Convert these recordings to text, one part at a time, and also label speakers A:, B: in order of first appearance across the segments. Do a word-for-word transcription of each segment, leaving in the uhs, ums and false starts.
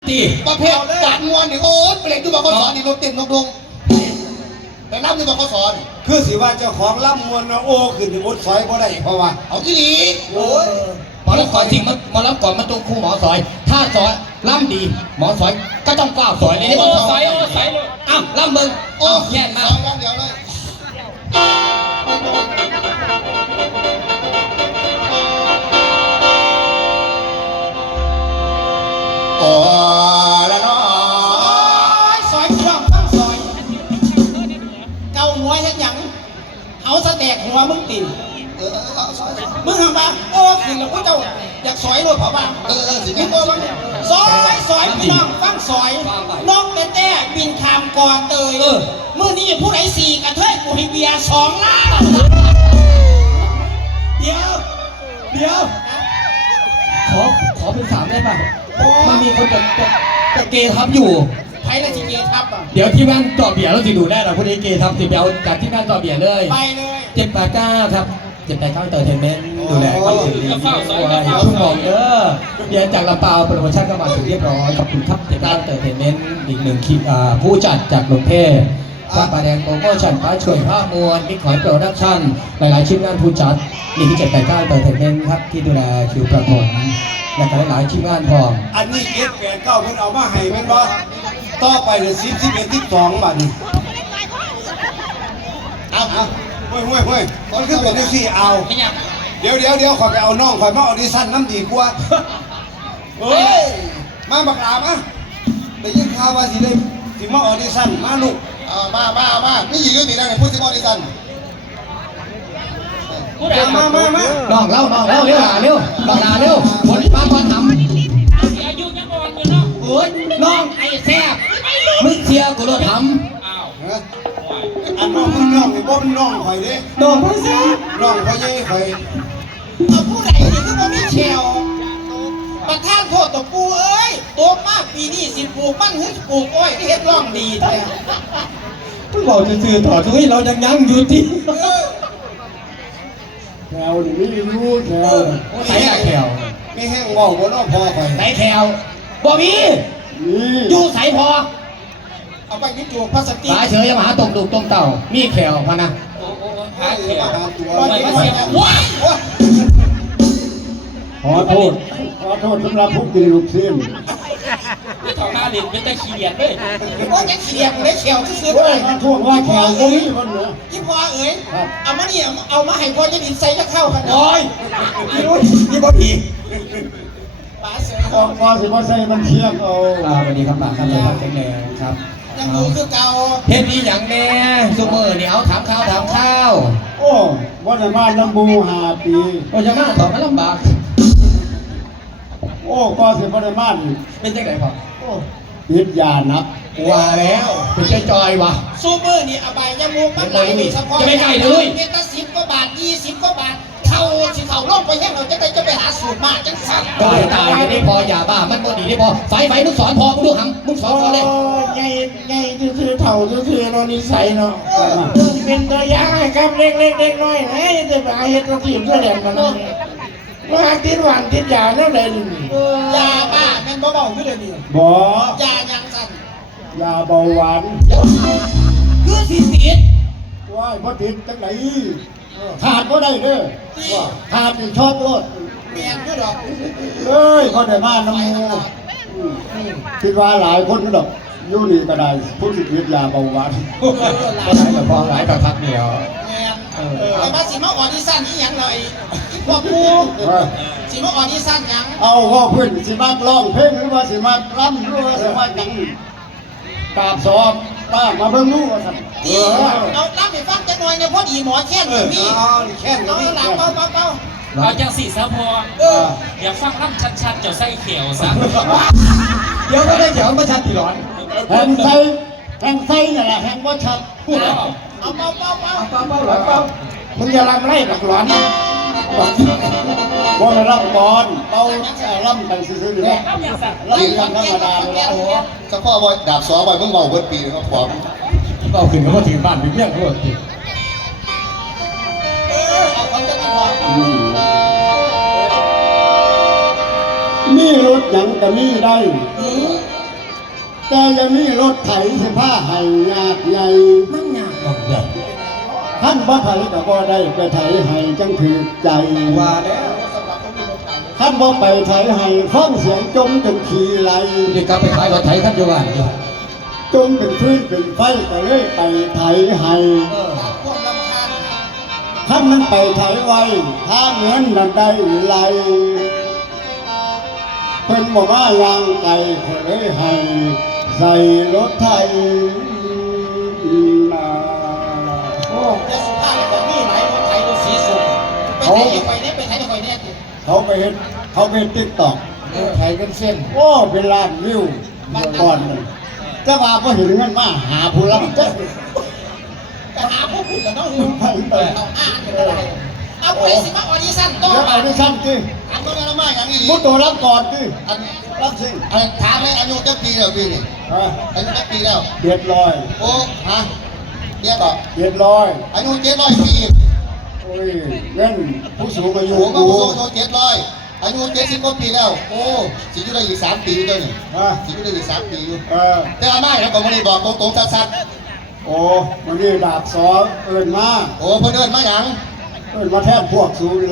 A: ตี
B: ประเภทจัดงวนนี่โอ้ยเปลี่ยนที่บอกเขาสอนนี่รถเต็มรถลงไปรับที่บอกเขาสอน
C: คือสิว่าเจ้าของล่ำมวลนะโอ้ขึ้นที่บดซอยบ่ได้เพราะว่า
B: เอาที่นี่
C: โอ้ย
A: หมอรับก่อนจริงมันหมอรับก่อนมันต้องคู่หมอสอยถ้าสอยล่ำดีหมอสอยก็ต้องกล้าสอยเลยโอ้สอยโอ้สอยเลยอ้าวล่ำมึงโอ้แย่มาก
B: เดี๋ยวเลยโอ้ละน้อย
D: ซอยช่องฟังซอยเกาหัวเห็นหยังเอาสแตกหัวมึงติ่มมึงทำมาโอ้สิแล้วกูเจ้าอยากซอยรถเผาบ้าง
B: เออเออสิ
D: มึงตัวมึงซอยซอยพี่น้องฟังซอยน้องแต่แต่บินคามก่อเตยเมื่อนี้ผู้ใดสี่กระเทยกูให้เบียร์สองล้าน
A: เดี๋ยวเดี๋ยวขอขอเป็นสามได้ป่ะมันมีคนจะจะจะเกทับอยู่
D: ไผ่ละจิเกทับอ่ะ
A: เดี๋ยวที่บ้านต่อเบียร์เราจะดูได้เราพอดีเกทับสิเบียร์จากที่บ้านต่อเบียร์เลย
D: ไปเลย
A: เจ็ดแปดเก้าครับเจ็ดแปดเก้าเตอร์เทนเมนต์ดูแลความสุขดีที่ตัวอย่าเพิ่งบอกเด้อเบียร์จากลำปางโปรโมชั่นก็มาถึงเรียบร้อยขอบคุณครับเจ็ดแปดเก้าเตอร์เทนเมนต์อีกหนึ่งคลิปผู้จัดจากกรุงเทพป้าปลาแดงโปรโมชั่นป้าช่วยภาพมวลมิกหอยโปรดักชั่นหลายๆชิ้นงานผู้จัดมีที่เจ็ดแปดเก้าเตอร์เทนเมนต์ครับที่ดูแลคิวประมงและก็หลายๆชิ้นงานพร้อม
C: อันนี้เก็บแปดเก้าเพิ่นเอามาให้แม่นบ่ต่อไปเลยสิบสิบเอ็ดสิบสองบาทนี่เอาเอาเฮ้ยเฮ้ยเฮ้ยมันคือเป็นที่เอาเดี๋ยวเดี๋ยวเดี๋ยวขอไปเอาน้องขอมาออดิชั่นน้ำดีกว่าเฮ้ยมาบักลามาไปยินข่าวว่าสิได้สิมาออดิชั่นมาลูก
B: มามามานี่ยิงก็ตีได้ไงพูดสิบอดิสัน
C: มามามา
A: น้องเล่าน้องเล่าเร็วเร็วบักลาเร็วคนมาตอนทำ
D: อายุยังอ่อนอยู่เนาะ
A: โอ้ยน้องไอ้แซ่บมึงเชียร์กูรถทำ
D: อ้าว
C: อันน้องมึงน้องนี่บ่เป็นน้องข่อยเด้
A: น้องมึงสิ
C: น้องข่อยยัยข่อย
D: เอาผู้ใดนี่คือบ่มีแชวประธานโทษตัวปูเอ้ยตัวมากปีนี้สิปลูกมันหึปลูกอ้อยที่เฮ็ดร่องดีแท้
A: เพิ่งบอกจะซื้อต่อทุกที่เรายังยั่งอยู่ที่
C: แถวนี่ไม่รู้แถว
A: ใส่แถว
C: ไม่แห้งว่าวบนอ้อพอข่อย
A: ใส่แถวบ่มีอยู่ใส่พอ
D: เอาไปนิดจูพลาสติก
A: สายเฉยมาหาตรงดุกตรงเต่ามีแขวพะนะ
D: หาแขว
C: ตัว
D: ว้าย
C: ขอโทษขอโทษสำหรับผู้กินลูกชิ้น
D: ไม่ถอดหน้าดินไม่ได้ขี้เดียดเลยโอ้ยขี้เดียดไม่แขวซื้อ
C: เลยมาทวงว่าแขวตรงนี้คนเหนือ
D: ยี่พ่อเอ๋ยเอามานี่เอามาให้พ่อจะดินใส่จะเข้ากัน
A: โอ้ยนี่บ่ผี
D: ป้าเสือ
C: ของพ่อสิบ่ใส่มันเทียมเอา
A: สวัสดีครับป้าครับป้าแข็งแรงครับ
D: ยังดูคือเก่า
A: เฮ็ดนี่อย่างแน่ซุมื้อนี่เอาถามข้าวถามข้าว
C: โอ้บ่ได้มาลำบูห้าปี
A: โอ้จะมาตอบมันลำบาก
C: โอ้ก็สิบ่ได้มา
A: เป็นจังได๋พ่อ
C: โอ้ติดยานัก
A: ว่าแล้วเป็นใจจอยวะ
D: ซูเปอร์นี่อบายยามูกมันไหลนี่เฉพาะ
A: จะไม่ใกล้เลย
D: เมตาสิบกว่าบาทยี่สิบกว่าบาทเท่าสิเท่าลงไปแค่เราจะได้จะไปหาสูตรมาจังสั่ง
A: ตายตายได้พอยาบ้ามันบ่ดีได้พอไฟไฟมึงสอนพอมึงดูหังมึงสอนเขาเลย
D: ใหญ่ใหญ่คือเท่าคือเรานิสัยเนาะเป็นตัวอย่างให้กับเล็กเล็กเล็กน้อยให้จะไปหาเห็ดตัวที่เพื่อเด่นมันว่าติดหวานติดยาแล้วเลยยาบ้าแม่นเบาๆขึ้นเลยนี่
C: บ่
D: ยายังสั่น
C: ยาเบาหวาน
D: คือสิติด
C: ว้ายบ่ติดจังไหนขาดบ่ได้เด้อขาดนี่ชอบโลด
D: เมียนด้วยดอก
C: เอ้ยบ่ได้มาน้ำมูคิดว่าหลายคนก็ดอกอยู่นี่ก็ได้ผู้สิติดยาเบาหวาน
A: ก็ได้แต่พอหลายกระทักเดียว
D: เมียนไอ้บ้าสิมาออดิชั่นนี่ยังเลยพวกกูสิมาออดิชั่นยัง
C: เอาว่าเพื่อนสิมาร้องเพลงหรือว่าสิมาล้ำหรือว่าสิมาจังกราบสอบป้ามาเบิ่งนู่ว่าสั่น
D: เออเอาล้ำไปฟังจังหน่อยเนี่ยพอดีหมอแค้นอยู่นี่
C: แค้นอยู่
D: นี่เปล่าเปล่าเปล่า
E: เอาจังสีซะพอ
D: เออ
E: อยากฟังล้ำชัดๆเจ้าไส้เขียวซะ
A: เดี๋ยวก็ได้เขียวมาชัดตีร้อน
C: แห่งไส้แห่งไส้นี่แหละแห่งบ่ชัด
D: เอาเปล่าเปล่าเปล่า
A: เปล่าเปล่าเปล่า
C: มึงอย่าลำไรหลักหลอนว่าไม่รับบอลเราล่ำกันซื่อๆอยู่แล้วล่ำกันธรรมดาเลยโอ้โห
B: เฉพาะว่าดาบสองใบเพิ่งเบาเบิดปีเลยครับผม
A: เราขึ้นก็มาถึงบ้านเป็นเพี้ยงเพื่อกิน
D: เออเอาคนจะมาบอก
C: มีรถยังก็มีได้
F: แต่ยังมีรถไถสิผ้าให้ยากใหญ่
A: นั่งยากบอกเด้อ
F: ท่านบ่ไถก็บ่ได้ไปไถให้จังถือใจ
A: ว่าแล้ว
F: ท่านบ่ไปไถให้ฟังเสียงจมจนขี้ไหล
A: เดี๋ยวกลับไปขายรถไถครับอยู่บ้านอยู่
F: จมเป็นพื้นเป็นไฟก็เลยไปไถให้
A: เออ
B: พวกลำคาญ
F: ท่านนั้นไปไถไว้ถ้าเงินนั้นได้ไหลเพิ่นบอกว่ายังไก่ก็เลยให้ใส่รถไถนา
B: โอ้ยสุภาพแบบนี้หลายคนไทยคนสีสุกไปไทยยังไงเนี่ยไปไทยยังไงเนี่ย
F: เขาไปเห็นเขาไปติ๊กต็อก
B: เออไทยเป็นเส้น
F: โอ้เป็นล้านวิวเมื่อก่อนเลยจะมาพอเห็นเงินมาหาผู้รับจ้าง
B: ก็หาพวกคุณกับน้อง
F: ไปไป
B: เอาอ่านกันอะไรเอาไปสิมาออดิชั่นต้อ
F: แล้ว
B: ไป
F: เอาดิชั่นที่
B: อันนั้นไม่อย่างนี้
F: มุดตัวรับก่อนที่
B: อัน
F: รับสิ
B: อันถามเลยอายุกี่ปีแล้วพี่นี่
F: อ่ะ
B: อายุกี่ปีแล้ว
F: เดือดร้อย
B: โอ้ฮะเรียกบอก
F: เดือดร้อย
B: อายุเจ็ดร้อยปี
F: โอ้ยเงินผู้สูงอายุ
B: โอ้ก็
F: กู
B: อายุเจ็ดร้อยอายุเจ็ดสิบกว่าปีแล้ว โอ้สิอยู่ได้อีกสามปีด้วยนี่
F: อ่ะ
B: สิอยู่ได้อีกสามปีอยู่
F: เออ
B: แต่อาม่าอย่างของมันนี่บอกตรงๆชัด
F: โอ้มันนี่ดาบสอเอินมา
B: ๆโอ้เพิ่นเอิ้นมาหยัง
F: เอินมาแทนพวกสูงนี่ละ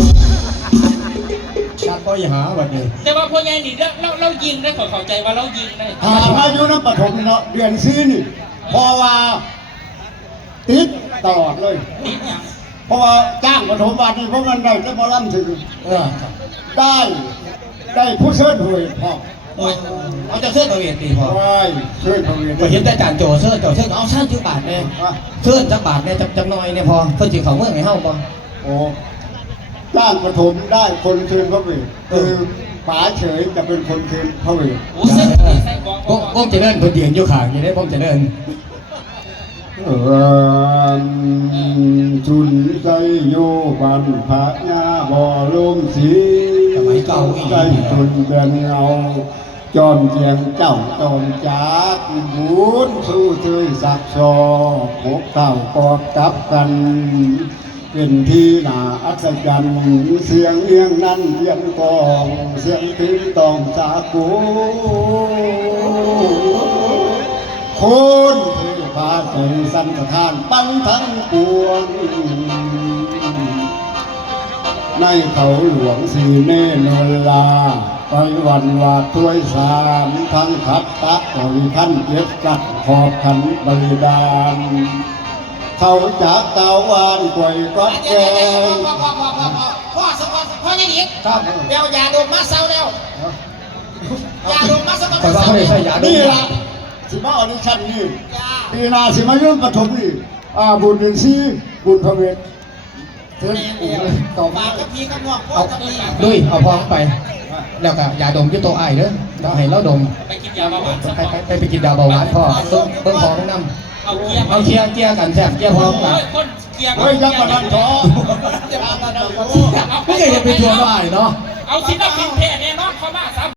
A: ชักก็อย่าหาวันนี้
E: แต่ว่าพ่อใหญ่นี่เราเราเรายิงได้ขอเข้าใจว่าเรายิงได้
F: หามาอยู่น้ำปฐมเนาะเดือนซีนี่เพอว่าติดตลอดเลย
E: นิดอย่าง
F: เพราะว่าจ้างปฐมวันนี่เพราะมันได้ได้บอลลัมถึง
A: เออ
F: ได้ได้ผู้เชิญหวยพอ
A: โอ้ยเอาจะเสื้อตัวเองตีพอ
F: ว้ายเชิญหวย
A: ก็เห็นแต่จานโจเสื้อโจเสื้อเอาชาติจักบาทเนี่ย
F: ว่า
A: เสื้อจักบาทเนี่ยจำจำน้อยเนี่ยพอเพื่อจีเขาเมื่อไงเฮ้าบ่
F: โอ้จ้างปฐมได้คนเชิญพระเวทคือป๋าเฉยจะเป็นคนเชิญพระเวท
E: โอ้เส้นใส่กอง
A: ก้มก้มจะเดินคนเดียนอยู่ข้างอยู่ได้ก้มจะเดิน
F: เออชุนใจโยบันพระญาบ่อลมสีใจตุนเบนเงาจอมเจียงเจ้าจอมจากบุญสู้เชยสักซอหกเต่ากอดกับกัน เป็นที่น่าอัศจรรย์เสียงเอียงนั้นเอียงกองเสียงถึงตองสากูคนเทพาใจสันสถานปังทั้งปวงในเขาหลวงสีเนนลาไปวันวาดถ้วยสามทั้งขับตะบริขันเจ็ดกัดขอบขันบริดานเขาจากเตาวานกวยก็แก
B: เดี๋ยว
F: ง
B: ๆๆพ่อพ่อพ่อพ่อพ่อสะกอนพ่อยังอีก
A: ครับ
B: เดี๋ยวยาดมมาเศร้าแล้วยาดมมาสะกอน
A: คอยว่าเขาได้ใช้ยาดม
F: นี่
A: ยา
F: ละสิมาออดิชั่นนี่
B: ยา
F: ปีหนาสิมายุ่งปฐมนี่อ่าบุญหนึ่งซีบุญพระเวทเทินอู่ต่อ
B: ฝา
F: มา
B: กกับพี่กับน้องพ่อ
A: เอา
B: กับพี่
A: ดุยเอาพองไป แล้วก็ยาดมที่โตไอ้ายเด้อเราให้เราดม
E: ไปกินยาเบาหวานสัก
A: ไปไปไปกินยาเบาหวานพ่อเบิ้งเบิ้งพอแนะน
E: เอาเกียร์
A: ำเอาเกียร์เกียร์กันแซ่บเกียร์พร้อมกัน
E: โอ้ยคนเกียร์
F: เฮ้ยยังมาดันท้อ
B: จะมาตอนนั้น
A: ไม่เคยจะไปชวนว่าไอ้เนาะ
E: เอาศิลปินแท้แน่นอนเข้ามาสาม